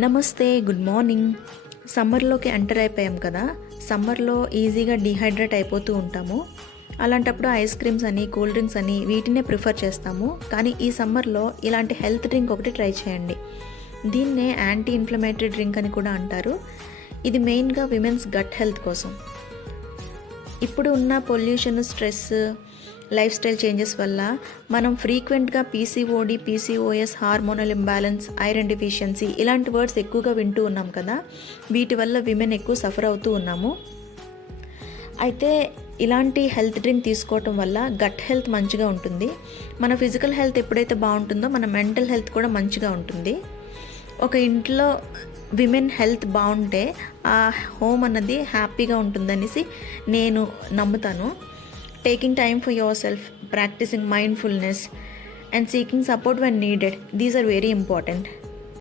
నమస్తే, good morning. సమ్మర్లోకి enter అయిపోయాం కదా. సమ్మర్లో ఈజీగా డీహైడ్రేట్ అయిపోతూ ఉంటాము. అలాంటప్పుడు ఐస్ క్రీమ్స్ అని, కూల్ డ్రింక్స్ అని వీటినే ప్రిఫర్ చేస్తాము. కానీ ఈ సమ్మర్లో ఇలాంటి హెల్త్ డ్రింక్ ఒకటి ట్రై చేయండి. దీన్నే యాంటీ ఇన్ఫ్లమేటరీ డ్రింక్ అని కూడా అంటారు. ఇది మెయిన్గా విమెన్స్ గట్ హెల్త్ కోసం. ఇప్పుడు ఉన్న pollution, stress, life style changes వల్ల మనం ఫ్రీక్వెంట్గా PCOD, PCOS, hormonal imbalance, iron deficiency ఇలాంటి వర్డ్స్ ఎక్కువగా వింటూ ఉన్నాం కదా. వీటి వల్ల విమెన్ ఎక్కువ సఫర్ అవుతూ ఉన్నాము. అయితే ఇలాంటి హెల్త్ డ్రింక్ తీసుకోవటం వల్ల గట్ హెల్త్ మంచిగా ఉంటుంది. మన ఫిజికల్ హెల్త్ ఎప్పుడైతే బాగుంటుందో మన మెంటల్ హెల్త్ కూడా మంచిగా ఉంటుంది. ఒక ఇంట్లో విమెన్ హెల్త్ బాగుంటే ఆ హోమ్ అన్నది హ్యాపీగా ఉంటుందనేసి నేను నమ్ముతాను. Taking time for yourself, practicing mindfulness and seeking support when needed, these are very important.